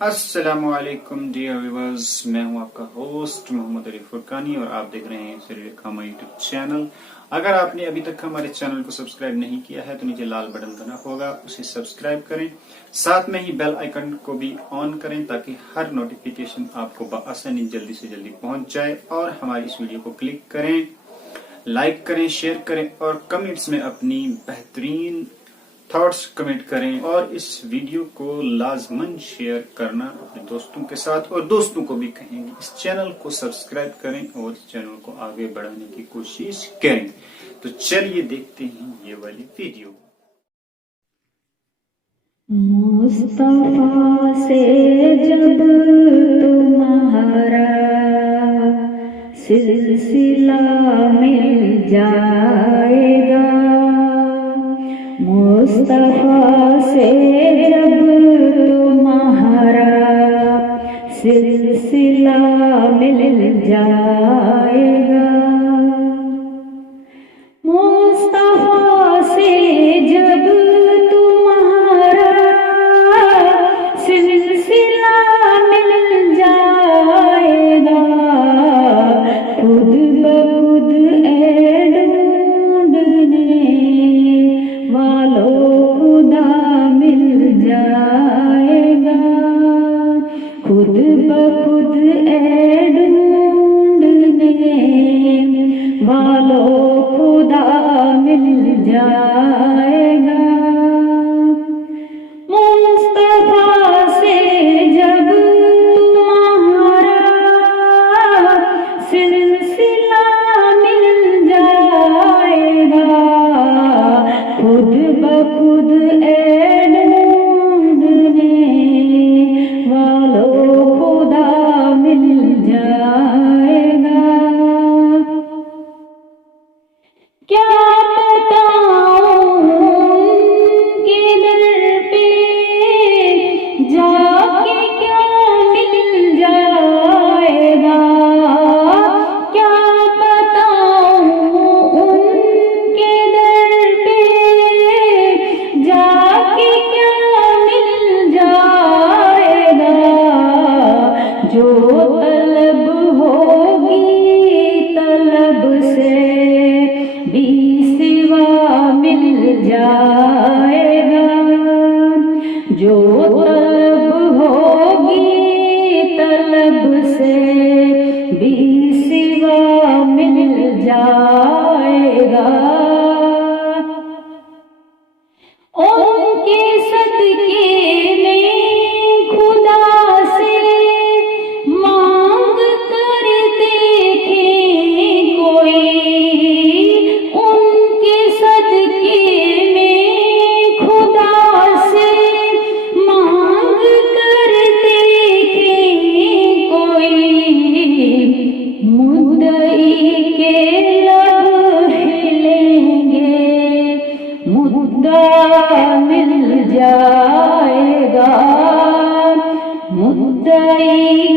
अस्सलामुअलैकुम dear viewers, मैं हूं आपका होस्ट मोहम्मद अली फुरकानी और आप देख रहे हैं श्रीरेखा यूट्यूब चैनल। अगर आपने अभी तक हमारे चैनल को सब्सक्राइब नहीं किया है तो नीचे लाल बटन बना होगा, उसे सब्सक्राइब करें। साथ में ही बेल आइकन को भी ऑन करें ताकि हर नोटिफिकेशन आपको बआसानी जल्दी से जल्दी पहुंच जाए। और हमारी इस वीडियो को क्लिक करें, लाइक करें, शेयर करें और कमेंट्स में अपनी बेहतरीन थॉट्स कमेंट करें। और इस वीडियो को लाजमन शेयर करना अपने दोस्तों के साथ, और दोस्तों को भी कहेंगे इस चैनल को सब्सक्राइब करें और इस चैनल को आगे बढ़ाने की कोशिश करें। तो चलिए देखते हैं ये वाली वीडियो। मुस्तफा से जब तुम्हारा सिलसिला मिल जाएगा, मुस्तफा से जब तुम्हारा सिलसिला मिल जाएगा, मुस्तफा से जब तुम्हारा सिलसिला मिल जाएगा, खुद ब खुद ढूंढने वालों खुदा मिल जाएगा, खुद ब खुद ढूंढने वालों खुदा मिल जाएगा, मुस्तफा से जब तुम्हारा सिलसिला मिल जाएगा, खुद ब खुद ढूंढने वालों खुदा मिल जाएगा। क्या बताऊं उनके दर पे जाके क्या मिल जाएगा, क्या बताऊं उनके दर पे जाके क्या मिल जाएगा, जो तलब होगी तलब से भी सिवा मिल जाएगा, जो तलब होगी तलब से भी सिवा मिल जाएगा, उनके सदके में खुदा से मांग कर देखे कोई, उनके सदके में खुदा से मांग कर देखे कोई, मुद्दई के लब हिलेंगे, मुद्दा मिल जाएगा, मुद्दई